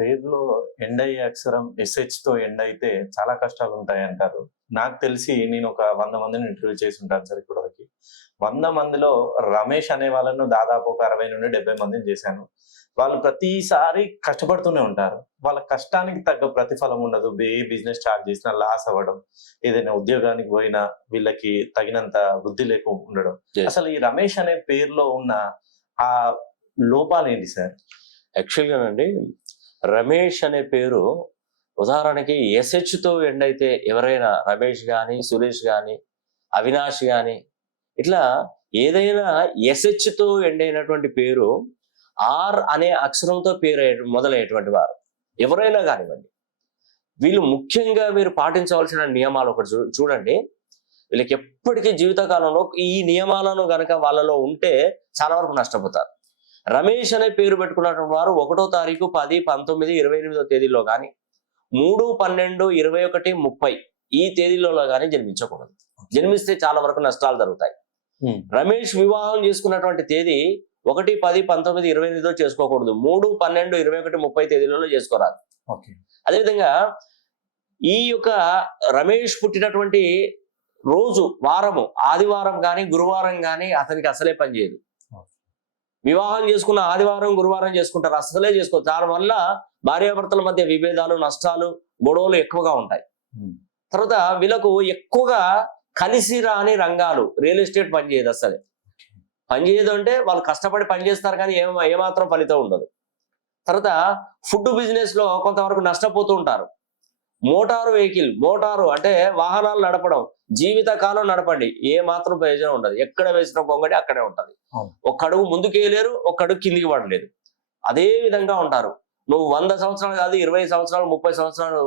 పేరులో ఎండ్ అయ్యే అక్షరం తో ఎండ్ అయితే చాలా కష్టాలు ఉంటాయి అంటారు. నాకు తెలిసి నేను ఒక 100 మందిని ఇంటర్వ్యూ చేసి ఉంటాను సార్ ఇప్పటివరకి. 100 మందిలో రమేష్ అనే వాళ్ళను దాదాపు ఒక 60-70 మందిని చేశాను. వాళ్ళు ప్రతిసారి కష్టపడుతూనే ఉంటారు. వాళ్ళ కష్టానికి తగ్గ ప్రతిఫలం ఉండదు. ఏ బిజినెస్ స్టార్ట్ చేసినా లాస్ అవ్వడం, ఏదైనా ఉద్యోగానికి పోయినా వీళ్ళకి తగినంత వృద్ధి ఉండడం. అసలు ఈ రమేష్ అనే పేరులో ఉన్న ఆ లోపాలేంటి సార్? యాక్చువల్గానండి, రమేష్ అనే పేరు ఉదాహరణకి తో ఎండ్ అయితే ఎవరైనా రమేష్ కానీ, సురేష్ కానీ, అవినాష్ కానీ ఇట్లా ఏదైనా తో ఎండ్ అయినటువంటి పేరు ఆర్ అనే అక్షరంతో పేరు మొదలయ్యేటువంటి వారు ఎవరైనా కానివ్వండి, వీళ్ళు ముఖ్యంగా మీరు పాటించవలసిన నియమాలు ఒకటి చూడండి. వీళ్ళకి ఎప్పటికీ జీవితకాలంలో ఈ నియమాలను గనక వాళ్ళలో ఉంటే చాలా వరకు నష్టపోతారు. రమేష్ అనే పేరు పెట్టుకున్నటువంటి వారు 1వ తారీఖు 10, 19, 28వ తేదీల్లో కానీ 3, 12, 21, 30 ఈ తేదీలలో కానీ జన్మించకూడదు. జన్మిస్తే చాలా వరకు నష్టాలు జరుగుతాయి. రమేష్ వివాహం చేసుకున్నటువంటి తేదీ 1, 10, 19, 28 చేసుకోకూడదు. 3, 12, 21, 30 తేదీలలో చేసుకోరాదు. అదేవిధంగా ఈ యొక్క రమేష్ పుట్టినటువంటి రోజు వారము ఆదివారం కానీ గురువారం కానీ అతనికి అసలే పనిచేయదు. వివాహం చేసుకున్న ఆదివారం గురువారం చేసుకుంటారు, అసలే చేసుకోవచ్చు. దానివల్ల భార్యాభర్తల మధ్య విభేదాలు, నష్టాలు, గొడవలు ఎక్కువగా ఉంటాయి. తర్వాత వీళ్ళకు ఎక్కువగా కలిసి రాని రంగాలు, రియల్ ఎస్టేట్ పనిచేయదు. అసలే పనిచేయదు అంటే వాళ్ళు కష్టపడి పనిచేస్తారు కానీ ఏమాత్రం ఫలితం ఉండదు. తర్వాత ఫుడ్ బిజినెస్ లో కొంతవరకు నష్టపోతూ ఉంటారు. మోటారు వెహికల్, మోటారు అంటే వాహనాలు నడపడం, జీవితకాలం నడపండి, ఏ మాత్రం ప్రయోజనం ఉండదు. ఎక్కడ వేసిన పొంగడి అక్కడే ఉంటది. ఒక్క అడుగు ముందుకు వేయలేరు, ఒక్క అడుగు కిందికి పడలేదు. అదే విధంగా ఉంటారు. నువ్వు 100 సంవత్సరాలు కాదు, 20 సంవత్సరాలు, 30 సంవత్సరాలు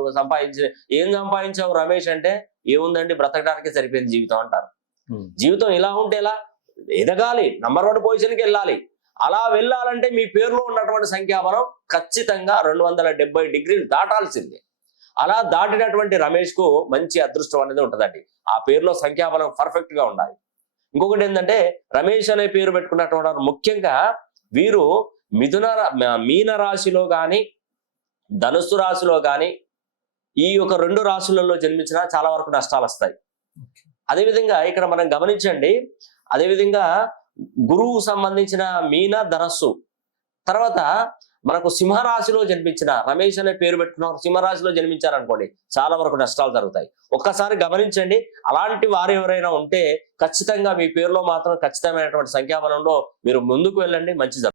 ఏం సంపాదించావు రమేష్ అంటే, ఏముందండి బ్రతకడానికి సరిపోయింది జీవితం అంటారు. జీవితం ఇలా ఉంటే ఎలా? ఎదగాలి, నంబర్ 1 పొజిషన్కి వెళ్ళాలి. అలా వెళ్ళాలంటే మీ పేరులో ఉన్నటువంటి సంఖ్యాబలం ఖచ్చితంగా 270 డిగ్రీలు దాటాల్సిందే. అలా దాటినటువంటి రమేష్ కు మంచి అదృష్టం అనేది ఉంటుందండి. ఆ పేరులో సంఖ్యాబలం పర్ఫెక్ట్ గా ఉండాలి. ఇంకొకటి ఏంటంటే, రమేష్ అనే పేరు పెట్టుకున్నటువంటి ముఖ్యంగా వీరు మీన రాశిలో కానీ ధనుస్సు రాశిలో కానీ ఈ యొక్క 2 రాశులలో జన్మించినా చాలా వరకు నష్టాలు వస్తాయి. అదేవిధంగా ఇక్కడ మనం గమనించండి, అదేవిధంగా గురువు సంబంధించిన మీన ధనస్సు, తర్వాత మనకు సింహరాశిలో జన్మించిన రమేష్ అనే పేరు పెట్టుకున్న సింహరాశిలో జన్మించారనుకోండి, చాలా వరకు నష్టాలు జరుగుతాయి. ఒక్కసారి గమనించండి. అలాంటి వారు ఎవరైనా ఉంటే ఖచ్చితంగా మీ పేరులో మాత్రం ఖచ్చితమైనటువంటి సంఖ్యాబలంలో మీరు ముందుకు వెళ్ళండి, మంచి జరుగుతుంది.